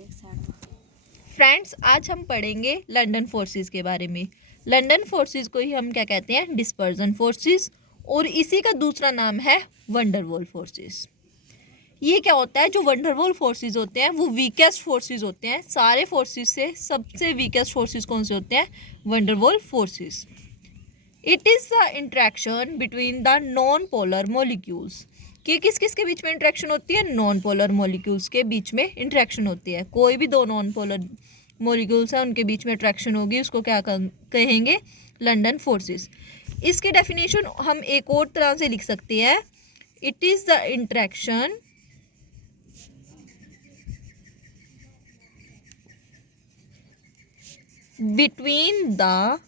Friends, आज हम पढ़ेंगे लंदन फोर्सेस के बारे में। लंदन फोर्सेस को ही हम क्या कहते हैं? डिस्पर्जन फोर्सेस, और इसी का दूसरा नाम है वंडरवॉल फोर्सेस। ये क्या होता है? जो वंडरवॉल फोर्सेस होते हैं वो वीकेस्ट फोर्सेस होते हैं। सारे फोर्सेस से सबसे वीकेस्ट फोर्सेस कौन से होते हैं? Van der Waals forces. It is the interaction between the non polar molecules. कि किस किस के बीच में इंट्रैक्शन होती है? नॉन पोलर मॉलिक्यूल्स के बीच में इंट्रैक्शन होती है। कोई भी दो नॉन पोलर मॉलिक्यूल्स हैं उनके बीच में अट्रैक्शन होगी, उसको क्या कहेंगे? London forces. इसके डेफिनेशन हम एक और तरह से लिख सकते हैं। It is the interaction between the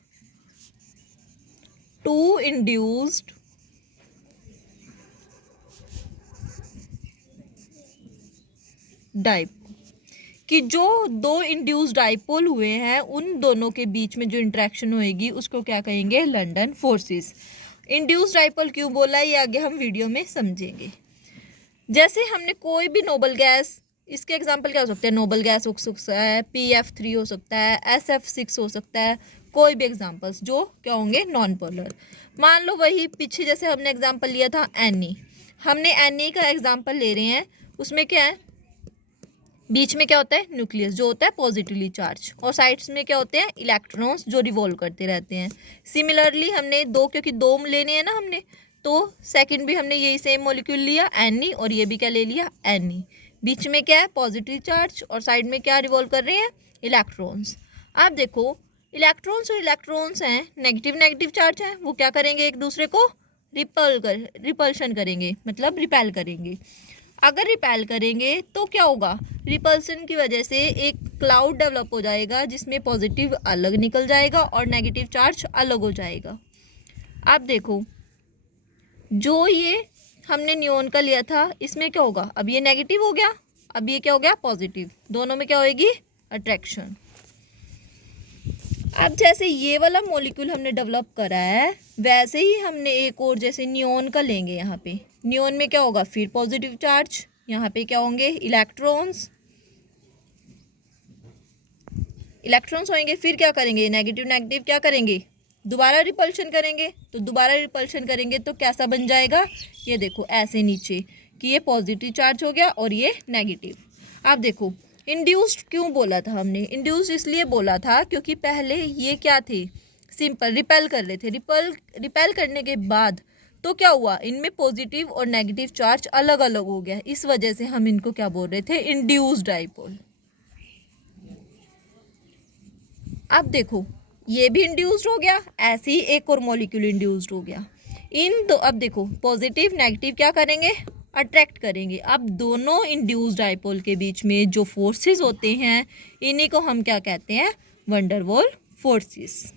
two induced dipole. कि जो दो इंड्यूस्ड डाइपोल हुए हैं उन दोनों के बीच में जो इंट्रैक्शन होएगी उसको क्या कहेंगे? London forces. इंड्यूस्ड डाइपोल क्यों बोला ये आगे हम वीडियो में समझेंगे। जैसे हमने कोई भी नोबल गैस, इसके एग्जांपल क्या हो सकते हैं? नोबल गैस हो सकता है, PF3 हो सकता है, SF6 हो सकता है। कोई भी एग्जांपल्स जो क्या होंगे? Non polar. मान लो वही पीछे जैसे हमने एग्जांपल लिया था Ne, हमने Ne का एग्जांपल ले रहे हैं। उसमें क्या है? बीच में क्या होता है? न्यूक्लियस जो होता है पॉजिटिवली चार्ज, और साइड्स में क्या होते हैं? इलेक्ट्रॉन्स जो रिवॉल्व करते रहते हैं। सिमिलरली हमने दो, क्योंकि दो लेने हैं ना हमने, तो सेकंड भी हमने यही सेम मॉलिक्यूल लिया Ne, और ये भी क्या ले लिया? Ne। बीच में क्या है? पॉजिटिव चार्ज, और साइड में क्या रिवॉल्व कर रहे हैं? इलेक्ट्रॉन्स। आप देखो इलेक्ट्रॉन्स और इलेक्ट्रॉन्स हैं, नेगेटिव नेगेटिव चार्ज हैं, वो क्या करेंगे? एक दूसरे को रिपल्शन करेंगे, मतलब रिपेल करेंगे। अगर रिपेल करेंगे तो क्या होगा? रिपल्सन की वजह से एक क्लाउड डेवलप हो जाएगा जिसमें पॉजिटिव अलग निकल जाएगा और नेगेटिव चार्ज अलग हो जाएगा। आप देखो जो ये हमने नियॉन का लिया था, इसमें क्या होगा? अब ये नेगेटिव हो गया, अब ये क्या हो गया? पॉजिटिव। दोनों में क्या होएगी? अट्रैक्शन। अब जैसे ये वाला मॉलिक्यूल हमने डेवलप करा है, वैसे ही हमने एक और जैसे नियॉन का लेंगे। यहाँ पे नियॉन में क्या होगा? फिर पॉजिटिव चार्ज, यहाँ पे क्या होंगे? इलेक्ट्रॉन्स होंगे। फिर क्या करेंगे? नेगेटिव नेगेटिव क्या करेंगे? दोबारा रिपल्शन करेंगे। तो दोबारा रिपल्शन करेंगे तो कैसा बन जाएगा? ये देखो ऐसे नीचे कि ये पॉजिटिव चार्ज हो गया और ये नेगेटिव। आप देखो इंड्यूस्ड क्यों बोला था हमने? इंड्यूस्ड इसलिए बोला था क्योंकि पहले ये क्या थे? सिंपल रिपेल कर रहे थे। रिपेल करने के बाद तो क्या हुआ? इनमें पॉजिटिव और नेगेटिव चार्ज अलग अलग हो गया। इस वजह से हम इनको क्या बोल रहे थे? Induced dipole. अब देखो ये भी इंड्यूस्ड हो गया, ऐसे ही एक और मॉलिक्यूल इंड्यूस्ड हो गया। इन दो, अब देखो पॉजिटिव नेगेटिव क्या करेंगे? अट्रैक्ट करेंगे। अब दोनों इंड्यूस्ड डाइपोल के बीच में जो फोर्सेस होते हैं इन्हीं को हम क्या कहते हैं? Van der Waals forces.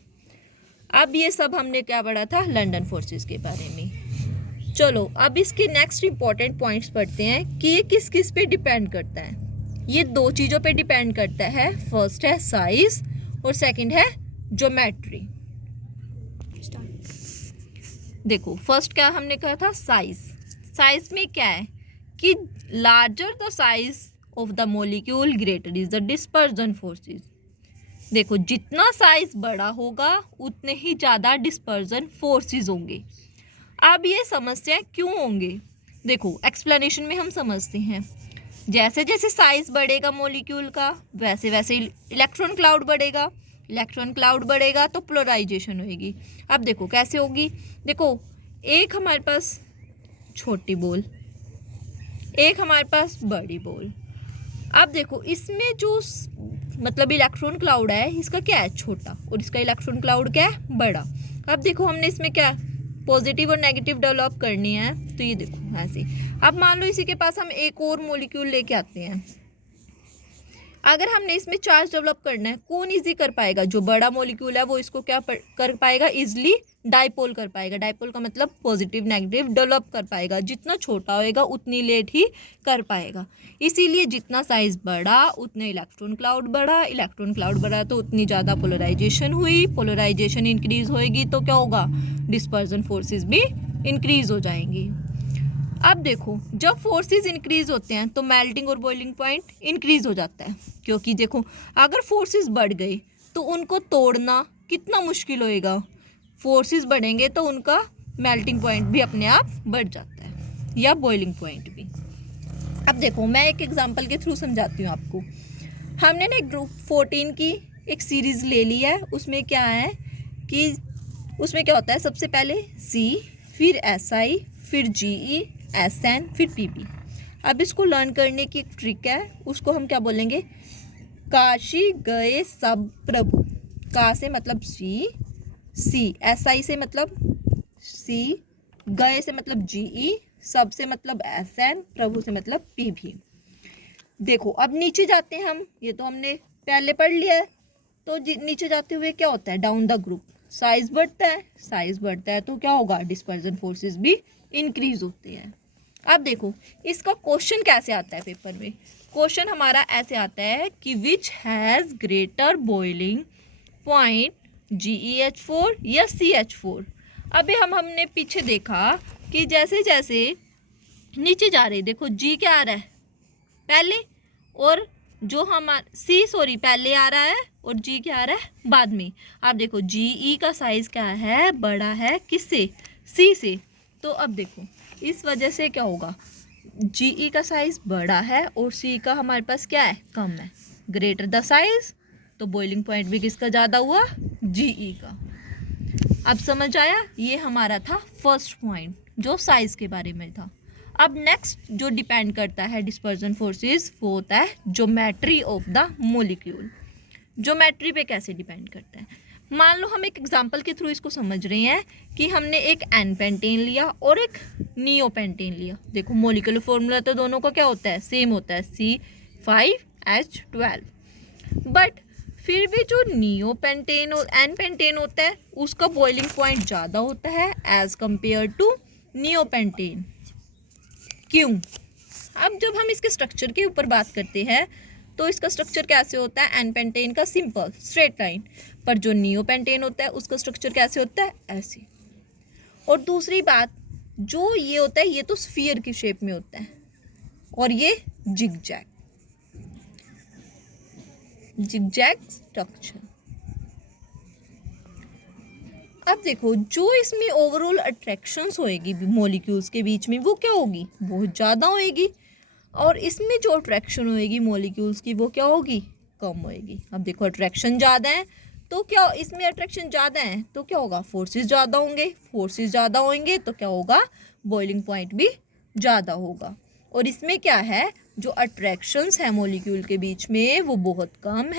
अब ये सब हमने क्या पढ़ा था? लंदन फोर्सेस के बारे में। चलो अब इसके नेक्स्ट इंपॉर्टेंट पॉइंट्स पढ़ते हैं कि ये किस किस पे डिपेंड करता है। ये दो चीज़ों पे डिपेंड करता है। फर्स्ट है साइज और सेकंड है ज्योमेट्री। देखो फर्स्ट क्या हमने कहा था? साइज। साइज में क्या है कि larger the size of the molecule greater is the dispersion forces. देखो जितना साइज बड़ा होगा उतने ही ज़्यादा डिस्पर्जन फोर्सेस होंगे। अब ये समस्या क्यों होंगे? देखो एक्सप्लेनेशन में हम समझते हैं। जैसे जैसे साइज बढ़ेगा मॉलिक्यूल का, वैसे वैसे इलेक्ट्रॉन क्लाउड बढ़ेगा। इलेक्ट्रॉन क्लाउड बढ़ेगा तो पोलराइजेशन होगी। अब देखो कैसे होगी? देखो एक हमारे पास छोटी बॉल, एक हमारे पास बड़ी बॉल। अब देखो इसमें जो मतलब इलेक्ट्रॉन क्लाउड है इसका क्या है? छोटा, और इसका इलेक्ट्रॉन क्लाउड क्या है? बड़ा। अब देखो हमने इसमें क्या पॉजिटिव और नेगेटिव डेवलप करनी है, तो ये देखो ऐसे। अब मान लो इसी के पास हम एक और मॉलिक्यूल लेके आते हैं। अगर हमने इसमें चार्ज डेवलप करना है, कौन इजी कर पाएगा? जो बड़ा मॉलिक्यूल है वो इसको क्या कर पाएगा? इजली डाइपोल कर पाएगा। डाइपोल का मतलब पॉजिटिव नेगेटिव डेवलप कर पाएगा। जितना छोटा होएगा उतनी लेट ही कर पाएगा। इसीलिए जितना साइज बढ़ा उतने इलेक्ट्रॉन क्लाउड बढ़ा। इलेक्ट्रॉन क्लाउड बढ़ा तो उतनी ज़्यादा पोलराइजेशन हुई। पोलराइजेशन इंक्रीज होएगी तो क्या होगा? डिस्पर्जन फोर्सेस भी इंक्रीज हो जाएंगी। अब देखो, जब फोर्सेस इंक्रीज होते हैं तो मेल्टिंग और बॉइलिंग पॉइंट इंक्रीज हो जाता है, क्योंकि देखो अगर फोर्सेस बढ़ गए तो उनको तोड़ना कितना मुश्किल होएगा। फोर्सेस बढ़ेंगे तो उनका मेल्टिंग पॉइंट भी अपने आप बढ़ जाता है, या बॉइलिंग पॉइंट भी। अब देखो मैं एक एग्जांपल के थ्रू समझाती हूँ आपको। हमने ना ग्रुप 14 की एक सीरीज़ ले ली है। उसमें क्या है कि उसमें क्या होता है, सबसे पहले सी, फिर SI, फिर GE, SN, फिर PP। अब इसको लर्न करने की एक ट्रिक है, उसको हम क्या बोलेंगे, काशी गए सब प्रभु। का से मतलब सी, SI से मतलब सी, गए से मतलब GE, सब से मतलब SN, प्रभु से मतलब PP। देखो अब नीचे जाते हैं हम, ये तो हमने पहले पढ़ लिया है। तो नीचे जाते हुए क्या होता है, डाउन द ग्रुप साइज बढ़ता है, साइज बढ़ता है तो क्या होगा, डिस्पर्जन फोर्सेस भी इंक्रीज होते हैं। अब देखो इसका क्वेश्चन कैसे आता है पेपर में। क्वेश्चन हमारा ऐसे आता है कि which has greater boiling point, GeH4 या CH4। अभी हमने पीछे देखा कि जैसे जैसे नीचे जा रहे, देखो G क्या आ रहा है पहले, और जो हमारा पहले आ रहा है और G क्या आ रहा है बाद में। आप देखो GE का साइज क्या है, बड़ा है किससे, C से। तो अब देखो इस वजह से क्या होगा, GE का साइज बड़ा है और C का हमारे पास क्या है, कम है। ग्रेटर द साइज तो बॉइलिंग पॉइंट भी किसका ज़्यादा हुआ, GE का। अब समझ आया, ये हमारा था फर्स्ट पॉइंट जो साइज के बारे में था। अब नेक्स्ट जो डिपेंड करता है डिस्पर्जन फोर्सेस, वो होता है geometry of the molecule. Geometry पे कैसे डिपेंड करता है, मान लो हम एक एग्जांपल के थ्रू इसको समझ रहे हैं कि हमने एक N पेंटेन लिया और एक नियो पेंटेन लिया। देखो मॉलिक्यूलर फॉर्मूला तो दोनों का क्या होता है, सेम होता है, C5H12। बट फिर भी जो नियो पेंटेन और N पेंटेन होता है उसका बॉइलिंग पॉइंट ज़्यादा होता है as compared to neopentane. क्यों? अब जब हम इसके स्ट्रक्चर के ऊपर बात करते हैं तो इसका स्ट्रक्चर कैसे होता है, N पेंटेन का सिंपल स्ट्रेट लाइन, पर जो नियो पेंटेन होता है उसका स्ट्रक्चर कैसे होता है, ऐसे। और दूसरी बात, जो ये होता है ये तो स्फीयर की शेप में होता है और ये जिगजैग स्ट्रक्चर। अब देखो जो इसमें ओवरऑल अट्रैक्शंस होएगी मॉलिक्यूल्स के बीच में वो क्या होगी, बहुत ज़्यादा होएगी, और इसमें जो अट्रैक्शन होएगी मॉलिक्यूल्स की वो क्या होगी, कम होएगी। अब देखो अट्रैक्शन ज़्यादा है तो क्या, इसमें अट्रैक्शन ज़्यादा है तो क्या होगा, फोर्सेस ज़्यादा होंगे, फोर्सेस ज़्यादा होंगे तो क्या होगा, बॉइलिंग पॉइंट भी ज़्यादा होगा। और इसमें क्या है, जो अट्रैक्शंस है मॉलिक्यूल के बीच में वो बहुत कम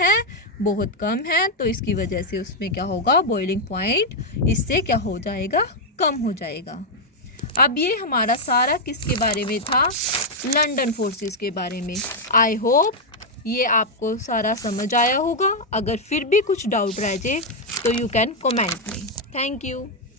है, तो इसकी वजह से उसमें क्या होगा, बॉइलिंग पॉइंट इससे क्या हो जाएगा, कम हो जाएगा। अब ये हमारा सारा किसके बारे में था, लंडन फोर्सेस के बारे में। आई होप ये आपको सारा समझ आया होगा। अगर फिर भी कुछ डाउट रह जाए तो you can comment me. Thank you.